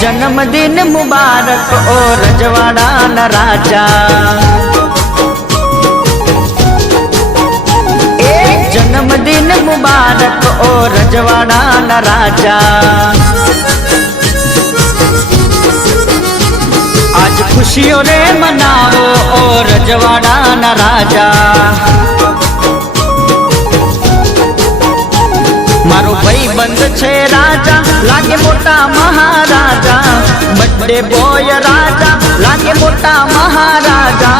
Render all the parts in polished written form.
जन्मदिन मुबारक ओ रजवाड़ा न राजा, जन्मदिन मुबारक ओ रजवाड़ा न राजा। आज खुशियों रे मनाओ ओ रजवाड़ा न राजा। मारो भाई बंद छे राजा, लागे मोटा महाराजा। बर्थडे बॉय राजा, लागे मोटा महाराजा।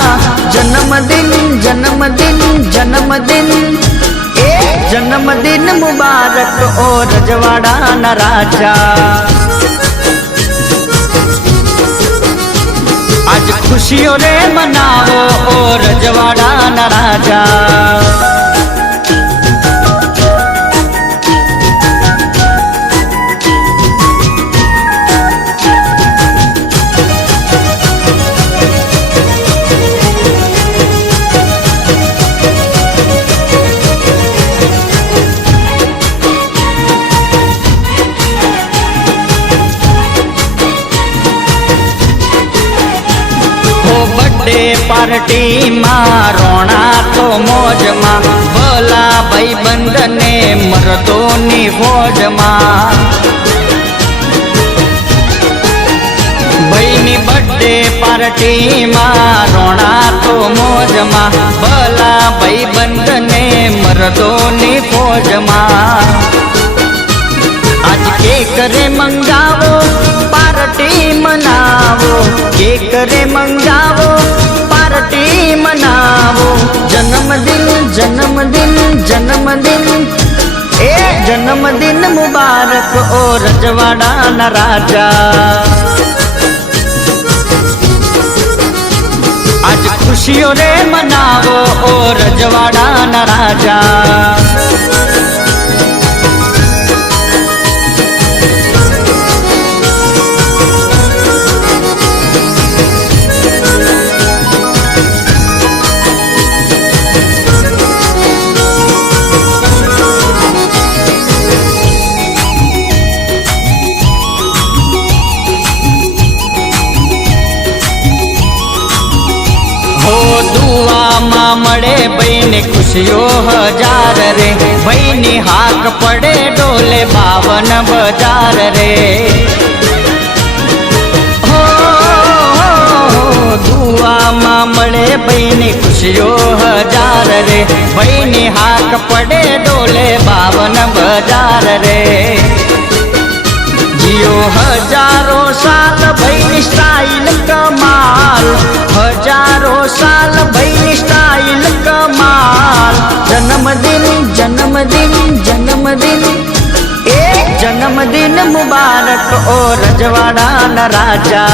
जन्मदिन जन्मदिन जन्मदिन जन्मदिन मुबारक ओ रजवाड़ा न राजा। आज खुशियों रे मनाओ ओ रजवाड़ा न राजा। बर्थडे पार्टी मां रोना तो मौज मां, भला भाई बंद ने मर्दों नी फौज मां। भाईनी बर्थडे पार्टी मां रोना तो मौज मां, भला भाई बंद ने मर्दों नी फौज मां। आज केक रे मंगावो पार्टी मनावो, केक रे मंगावो पार्टी मनावो। जन्मदिन जन्मदिन जन्मदिन जन्मदिन मुबारक ओ रजवाड़ा न राजा। आज खुशियों रे मनावो ओ रजवाड़ा न राजा। दुआ मां मड़े बईने खुशियों हजार रे, बईनी हाक पड़े डोले 52 बाजार रे। हो दुआ मां मड़े बईने खुशियों हजार रे, बईनी हाक पड़े डोले 52 बाजार रे। जियो हजारों साल भई स्टाइल कमाल, हजारों साल भई स्टाइल कमाल। जन्मदिन जन्मदिन जन्मदिन जन्मदिन मुबारक ओ रजवाड़ा न राजा।